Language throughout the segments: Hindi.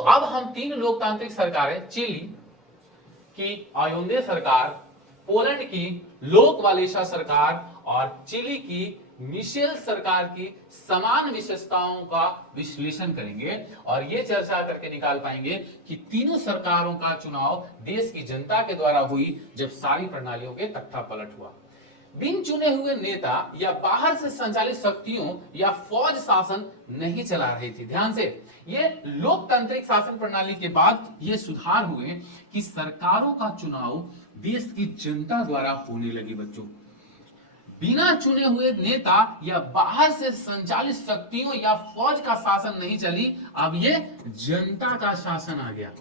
अब हम तीन लोकतांत्रिक सरकारें, चिली की आयोंदे सरकार, पोलैंड की लोक वालेशा सरकार और चिली की मिशेल सरकार की समान विशेषताओं का विश्लेषण करेंगे और यह चर्चा करके निकाल पाएंगे कि तीनों सरकारों का चुनाव देश की जनता के द्वारा हुई जब सारी प्रणालियों के तख्ता पलट हुआ। बिन चुने हुए नेता या बाहर से संचालित शक्तियों या फौज शासन नहीं चला रही थी। ध्यान से, ये लोकतांत्रिक शासन प्रणाली के बाद ये सुधार हुए कि सरकारों का चुनाव देश की जनता द्वारा होने लगी। बच्चों, बिना चुने हुए नेता या बाहर से संचालित शक्तियों या फौज का शासन नहीं चली, अब ये जनता का शासन आ गया।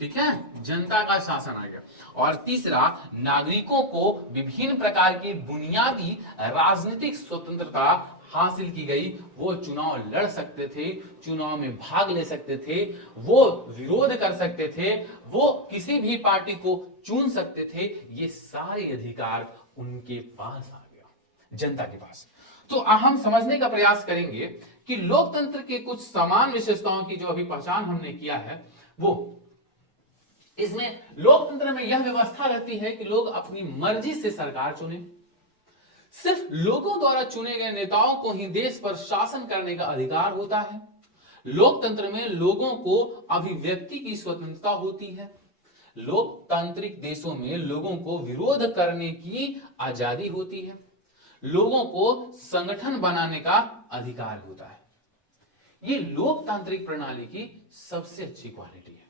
ठीक है, जनता का शासन आ गया। और तीसरा, नागरिकों को विभिन्न प्रकार की बुनियादी राजनीतिक स्वतंत्रता हासिल की गई। वो चुनाव लड़ सकते थे, चुनाव में भाग ले सकते थे, वो विरोध कर सकते थे, वो किसी भी पार्टी को चुन सकते थे। ये सारे अधिकार उनके पास आ गया, जनता के पास। तो हम समझने का प्रयास करेंगे कि लोकतंत्र के कुछ समान विशेषताओं की जो अभी पहचान हमने किया है, वो इसमें लोकतंत्र में यह व्यवस्था रहती है कि लोग अपनी मर्जी से सरकार चुने। सिर्फ लोगों द्वारा चुने गए नेताओं को ही देश पर शासन करने का अधिकार होता है। लोकतंत्र में लोगों को अभिव्यक्ति की स्वतंत्रता होती है। लोकतांत्रिक देशों में लोगों को विरोध करने की आजादी होती है। लोगों को संगठन बनाने का अधिकार होता है। ये लोकतांत्रिक प्रणाली की सबसे अच्छी क्वालिटी है।